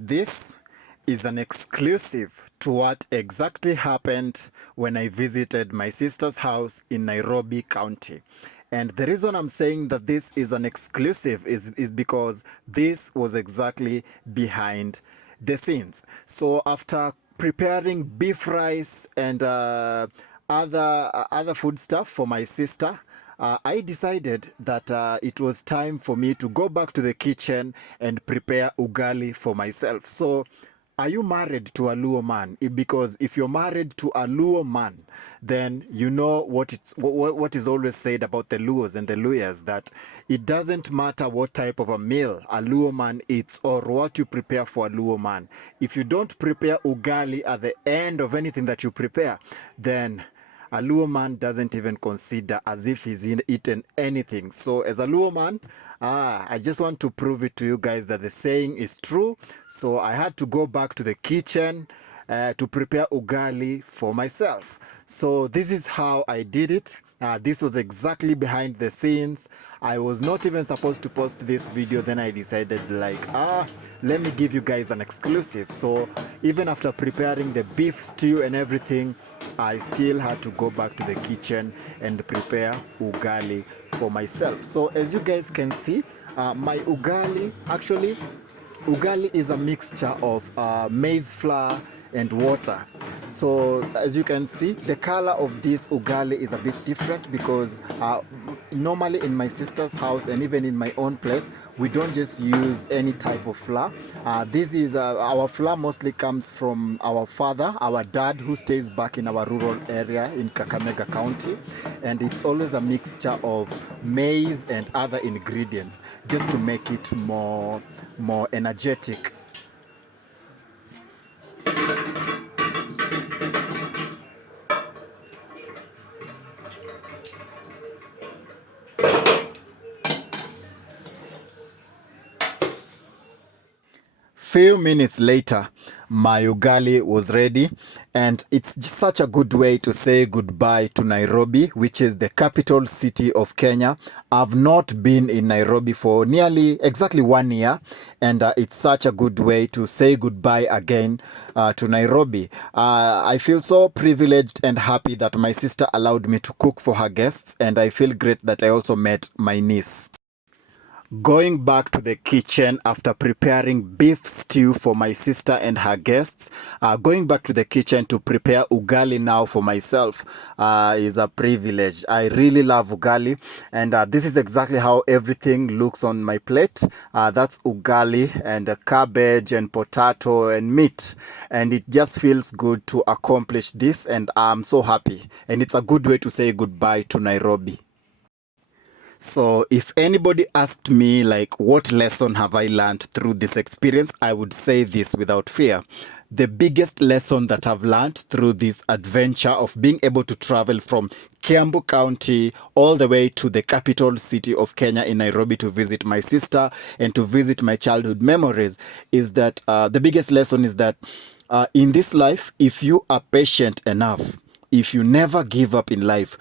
This is an exclusive to what exactly happened when I visited my sister's house in Nairobi County. And the reason I'm saying that this is an exclusive is because this was exactly behind the scenes. So after preparing beef rice and other food stuff for my sister, I decided that it was time for me to go back to the kitchen and prepare ugali for myself. So, are you married to a Luo man? Because if you're married to a Luo man, then you know what is always said about the Luos and the Luyas, that it doesn't matter what type of a meal a Luo man eats or what you prepare for a Luo man. If you don't prepare ugali at the end of anything that you prepare, then a Luo man doesn't even consider as if he's eaten anything. So as a Luo man, I just want to prove it to you guys that the saying is true. So I had to go back to the kitchen to prepare ugali for myself. So this is how I did it. This was exactly behind the scenes. I was not even supposed to post this video. Then I decided let me give you guys an exclusive. So even after preparing the beef stew and everything, I still had to go back to the kitchen and prepare ugali for myself. So as you guys can see, my ugali, actually, ugali is a mixture of maize flour and water. So as you can see, the color of this ugali is a bit different because normally in my sister's house and even in my own place, we don't just use any type of flour. This is our flour mostly comes from our father, our dad, who stays back in our rural area in Kakamega County, and it's always a mixture of maize and other ingredients just to make it more energetic. Few minutes later, my ugali was ready, and it's just such a good way to say goodbye to Nairobi, which is the capital city of Kenya. I've not been in Nairobi for nearly exactly 1 year, and it's such a good way to say goodbye again to Nairobi. I feel so privileged and happy that my sister allowed me to cook for her guests, and I feel great that I also met my niece. Going back to the kitchen after preparing beef stew for my sister and her guests, going back to the kitchen to prepare ugali now for myself is a privilege. I really love ugali, and this is exactly how everything looks on my plate. That's ugali and cabbage and potato and meat, and it just feels good to accomplish this, and I'm so happy, and it's a good way to say goodbye to Nairobi. So if anybody asked me like what lesson have I learned through this experience, I would say this without fear. The biggest lesson that I've learned through this adventure of being able to travel from Kiambu County all the way to the capital city of Kenya in Nairobi to visit my sister and to visit my childhood memories is that the biggest lesson is that in this life, if you are patient enough, if you never give up in life,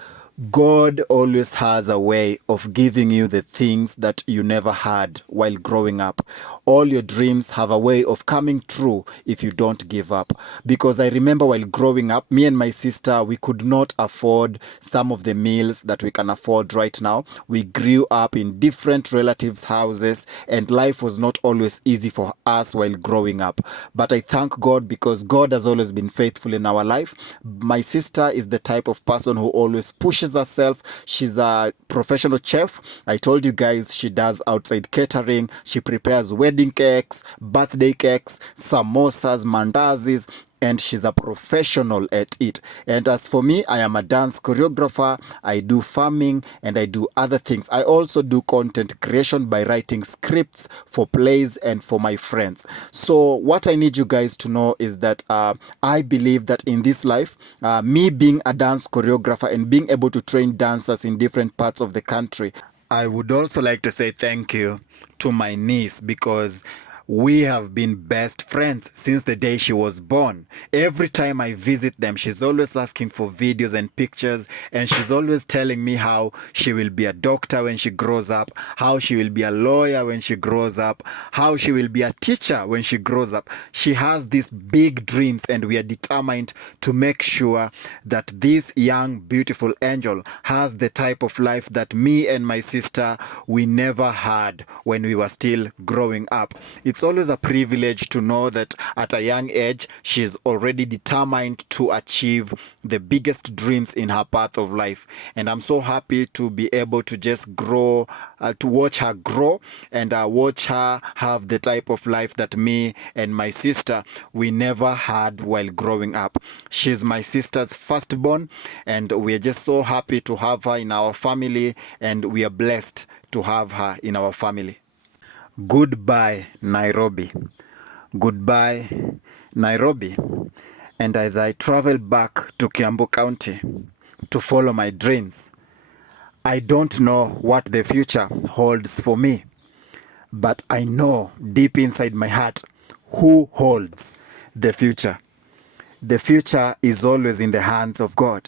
God always has a way of giving you the things that you never had while growing up. All your dreams have a way of coming true if you don't give up. Because I remember while growing up, me and my sister, we could not afford some of the meals that we can afford right now. We grew up in different relatives' houses, and life was not always easy for us while growing up. But I thank God because God has always been faithful in our life. My sister is the type of person who always pushes herself. She's a professional chef. I told you guys she does outside catering. She prepares wedding cakes, birthday cakes, samosas, mandazis, and she's a professional at it. And as for me, I am a dance choreographer. I do farming and I do other things. I also do content creation by writing scripts for plays and for my friends. So what I need you guys to know is that I believe that in this life, me being a dance choreographer and being able to train dancers in different parts of the country, I would also like to say thank you to my niece, because We have been best friends since the day she was born. Every time I visit them, she's always asking for videos and pictures, and she's always telling me how she will be a doctor when she grows up, how she will be a lawyer when she grows up, how she will be a teacher when she grows up. She has these big dreams, and we are determined to make sure that this young, beautiful angel has the type of life that me and my sister, we never had when we were still growing up. It's always a privilege to know that at a young age, she's already determined to achieve the biggest dreams in her path of life. And I'm so happy to be able to just grow, to watch her grow and watch her have the type of life that me and my sister, we never had while growing up. She's my sister's firstborn, and we're just so happy to have her in our family, and we are blessed to have her in our family. Goodbye, Nairobi. Goodbye, Nairobi. And as I travel back to Kiambu County to follow my dreams, I don't know what the future holds for me, but I know deep inside my heart who holds the future. The future is always in the hands of God.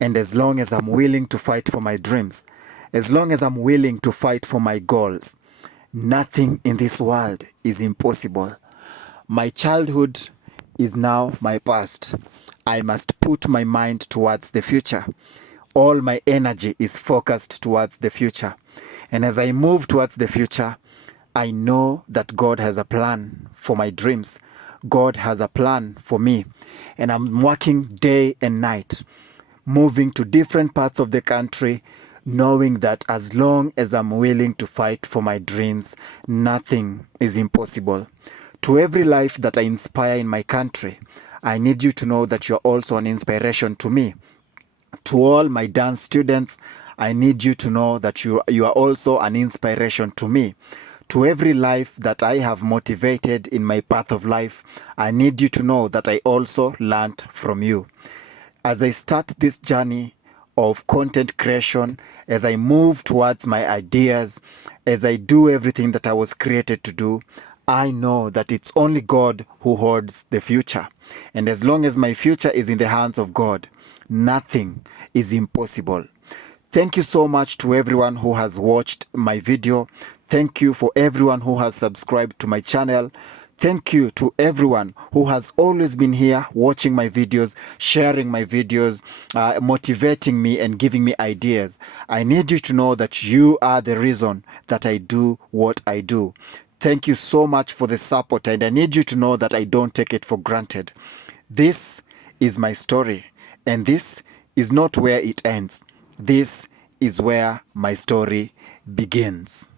And as long as I'm willing to fight for my dreams, as long as I'm willing to fight for my goals, nothing in this world is impossible. My childhood is now my past. I must put my mind towards the future. All my energy is focused towards the future. And as I move towards the future, I know that God has a plan for my dreams. God has a plan for me. And I'm working day and night, moving to different parts of the country, knowing that as long as I'm willing to fight for my dreams, nothing is impossible. To every life that I inspire in my country, I need you to know that you're also an inspiration to me. To all my dance students, I need you to know that you are also an inspiration to me. To every life that I have motivated in my path of life, I need you to know that I also learned from you. As I start this journey of content creation, as I move towards my ideas, as I do everything that I was created to do, I know that it's only God who holds the future. And as long as my future is in the hands of God, nothing is impossible. Thank you so much to everyone who has watched my video. Thank you for everyone who has subscribed to my channel. Thank you to everyone who has always been here watching my videos, sharing my videos, motivating me and giving me ideas. I need you to know that you are the reason that I do what I do. Thank you so much for the support, and I need you to know that I don't take it for granted. This is my story, and this is not where it ends. This is where my story begins.